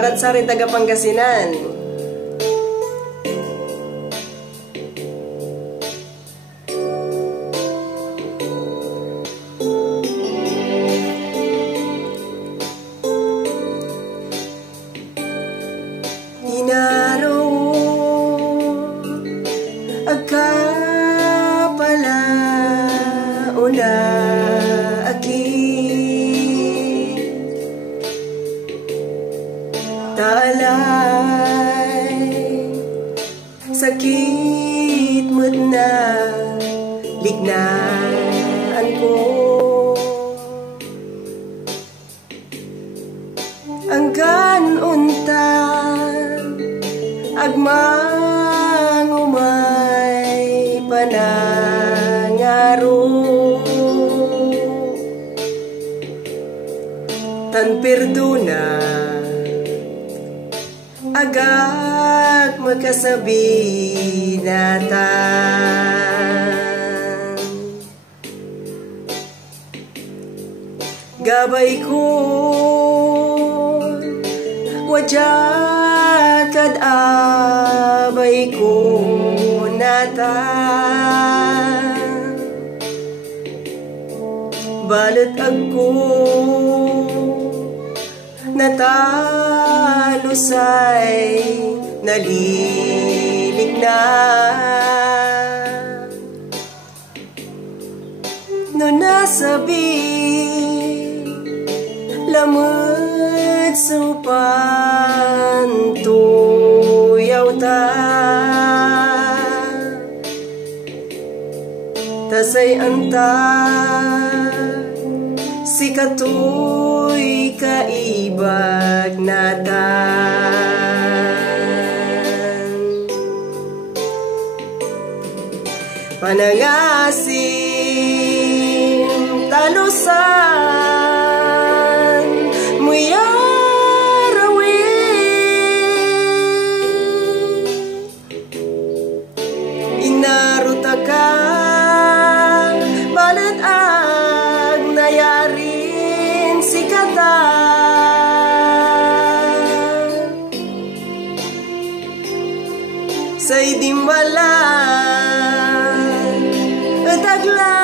Para't Sari, taga Pangasinan. Inaro agkapala una aki taalay sakit mo't na lignaan ko anggan unta agmang umay panangaro tan perduna agak makasabi natan gabay ko wajah kad abay ko natan balat ako natalusay nalilig na no nasabi lamut supan tuyaw ta tasay anta si katoy kaibag natan panangasim talusan muyarawi inarutaka balat ag nayarin si kata say dimbala tagla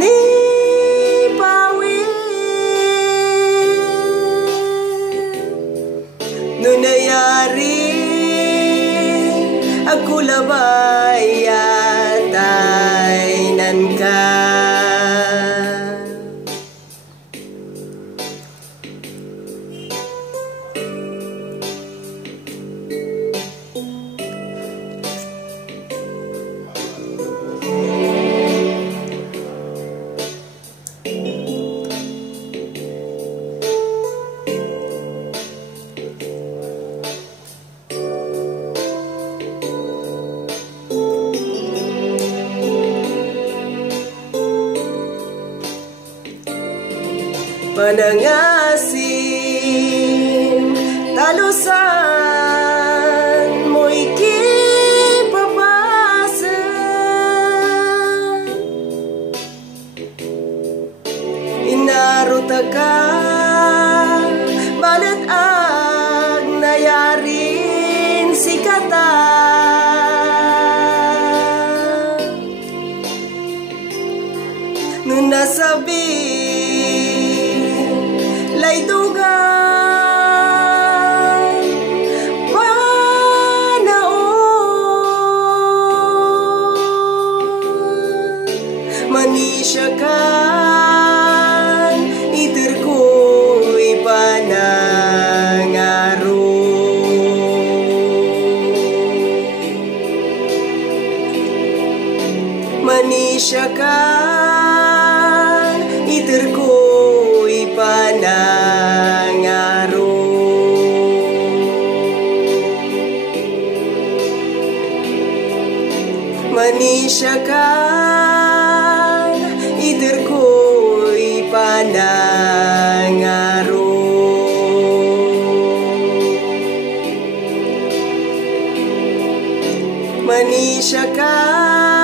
ni pawi nunayari ako labay atay nan ka panangasim talusan mo'y kipapasan inarutaka balat ag nayarin si kata nun nasabi lay dugang panaon manisya kan itir ko'y panangaro manisya kan itir ko'y panangaro manisya kan itir ko'y panangaro manisya kan